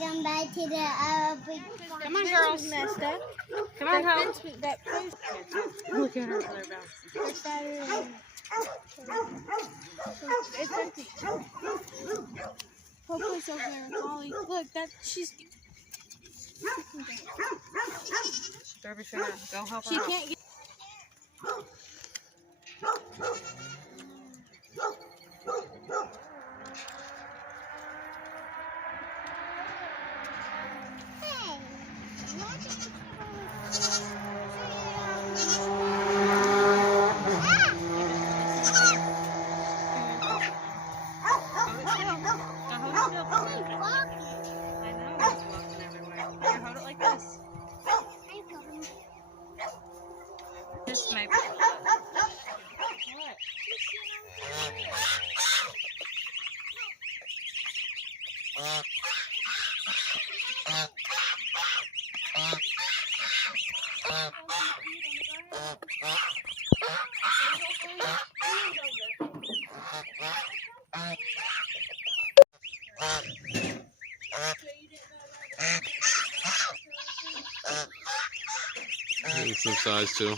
Welcome back to the big Come on, girls. Nesta. Come on, home. Look at her bouncing. It's empty. Hopefully so for Holly. Look, she's. Derby sugar, go help her She out. can't get. This may be. It's some size too.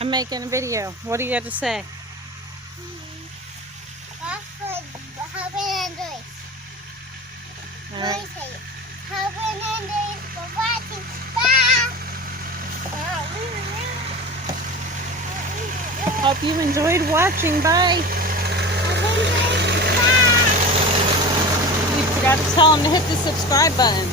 I'm making a video. What do you have to say? Helping Android. Helping Android for watching. Bye. Hope you enjoyed watching. Bye. You forgot to tell them to hit the subscribe button.